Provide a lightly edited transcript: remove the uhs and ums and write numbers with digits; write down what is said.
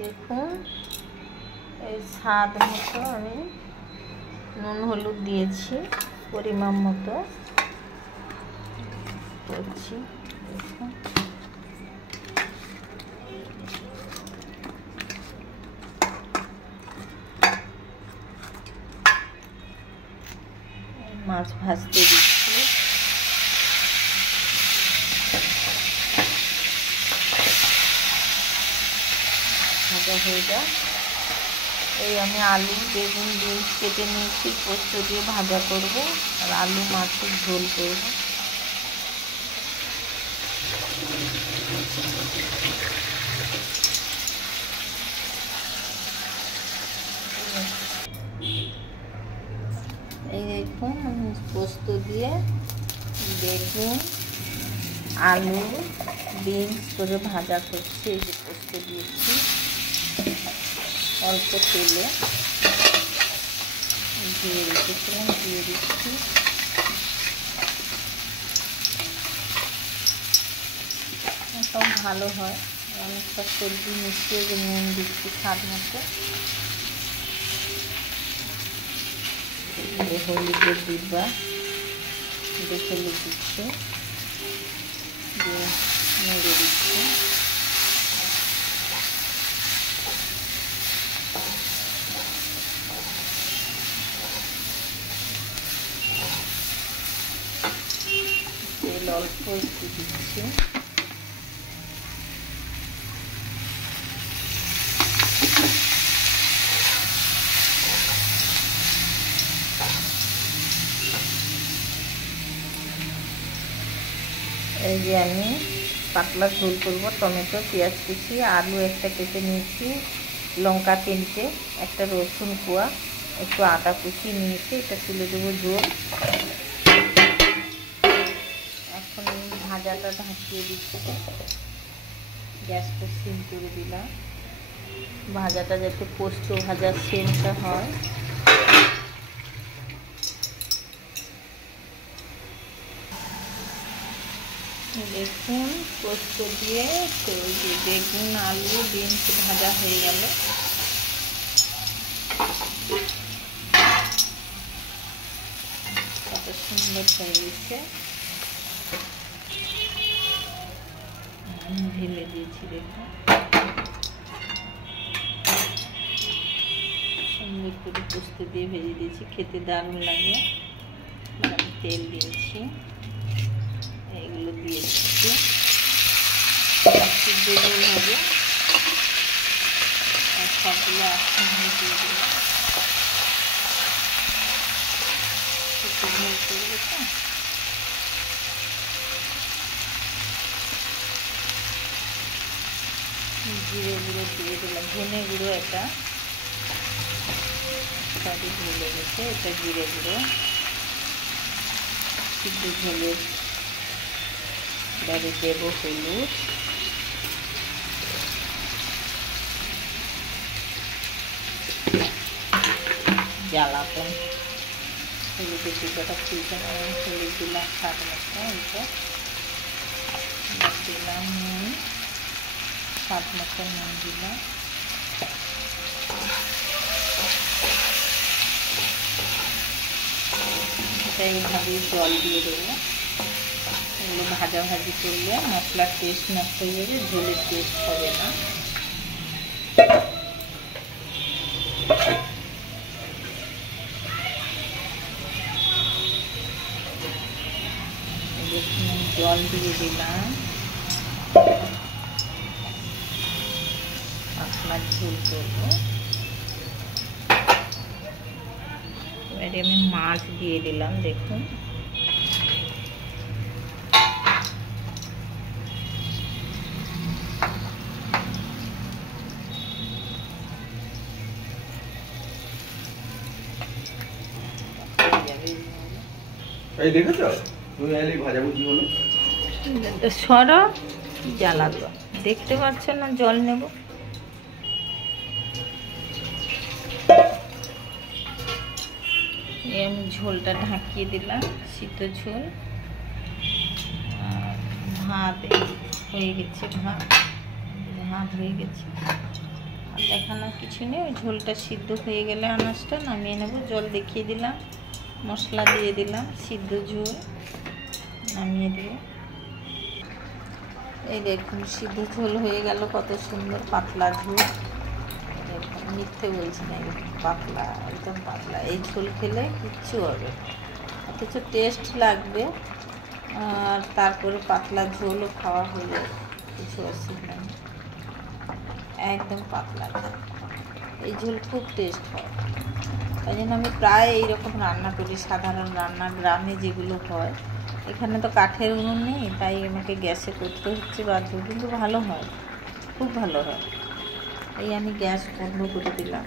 দেখুন এই স্বাদ মতো আমি নুন হলুদ দিয়েছি, পরিমাণ মতো করছি। দেখুন মাছ ভাজতে দিচ্ছি। ভাজা হয়ে যায়। এই আমি আলু বেগুন বিনস কেটে নিয়েছি, পোস্ত দিয়ে ভাজা করব আর আলু মাছের ঝোল করব। এই দেখুন আমি পোস্ত দিয়ে বেগুন আলু বিনস করে ভাজা করছি। এই যে পোস্ত দিয়েছি অল্প তেলে, দিয়ে রেখেছিলাম, দিয়ে দিচ্ছি। সব ভালো হয়, অনেকটা সবজি মিশিয়ে যে নুন দিচ্ছি স্বাদ মতো। হলুদের ডিব্বা দেখে হলুদ দিচ্ছি, দিয়ে নেড়ে দিচ্ছি। তেল অল্প একটু দিচ্ছি। এই যে আমি পাতলা ঝোল করব, টমেটো পেঁয়াজ কুচি আলু একটা কেটে নিয়েছি, লঙ্কা 3টে, একটা রসুন কোয়া, একটু আদা কুচি নিয়েছি। এটা তুলে দেবো ঝোল। এখন আমি ভাজাটা ঢাকিয়ে দিচ্ছি, গ্যাসটা সিম করে দিলাম। ভাজাটা যাতে পোস্ত ভাজার সেন্টটা হয়। দেখুন পোস্ত দিয়ে বেগুন আলু বিনস ভাজা হয়ে গেল। কত সুন্দর হয়ে গেছে। ঢেলে দিয়েছি, দেখুন সুন্দর করে পোস্ত দিয়ে ভেজে দিয়েছি, খেতে দারুণ লাগে। আমি তেল দিয়েছি, এগুলো দিয়ে দিচ্ছি। ঝোল হবে আর সবগুলো একসঙ্গে দিয়ে দিলাম। একটু ঝোল করবো তো, জিরে গুঁড়ো দিয়ে দিলাম, ধনে গুঁড়ো এটা সবই ভুলে গেছে, এটা জিরে গুঁড়ো। সিদ্ধ ঝোলের এবারে দেবো হলুদ, জ্বালাবেন হলুদের ডিব্বাটা খুলতে হলুদ দিলাম স্বাদ মতো, এটা দিলাম নুন স্বাদ মতো নুন দিলাম। এটা এইভাবেই জল দিয়ে দেবো। এগুলো ভাজাভাজি করলে মশলার টেস্ট নষ্ট হয়ে যাবে, ঝোলের টেস্ট হবে না। জল দিয়ে দিলাম, মশলার ঝোল করবো। এবারে আমি মাছ দিয়ে দিলাম, দেখুন এই দেখেছো তুমি আইলে ভাজাভুজি হলো। সরো জ্বালাতো, দেখতে পাচ্ছ না? জল নেব। আমি ঝোলটা ঢাকিয়ে দিলাম, সিদ্ধ ঝোল। আর ভাত হয়ে গেছে, ভাত হয়ে গেছে। আর দেখানোর কিছু নেই। ওই ঝোলটা সিদ্ধ হয়ে গেলে আনাজটা নামিয়ে নেব। জল দেখিয়ে দিলাম, মশলা দিয়ে দিলাম, সিদ্ধ ঝোল নামিয়ে দেব। এই দেখুন সিদ্ধ ঝোল হয়ে গেল, কত সুন্দর পাতলা ঝোল। দেখুন মিথ্যে বলছি না, পাতলা, একদম পাতলা। এই ঝোল খেলে কিচ্ছু হবে, অথচ টেস্ট লাগবে। আর তারপরে পাতলা ঝোলও খাওয়া হলে কিছু অসুবিধা নেই, একদম পাতলা ঝোল। এই ঝোল খুব টেস্ট হয়, তাই জন্য আমি প্রায় এইরকম রান্না করি। সাধারণ রান্না গ্রামে যেগুলো হয়, এখানে তো কাঠের উনুন নেই, তাই আমাকে গ্যাসে করতে হচ্ছে বাধ্য, কিন্তু ভালো হয়, খুব ভালো হয়। এই আমি গ্যাস বন্ধ করে দিলাম।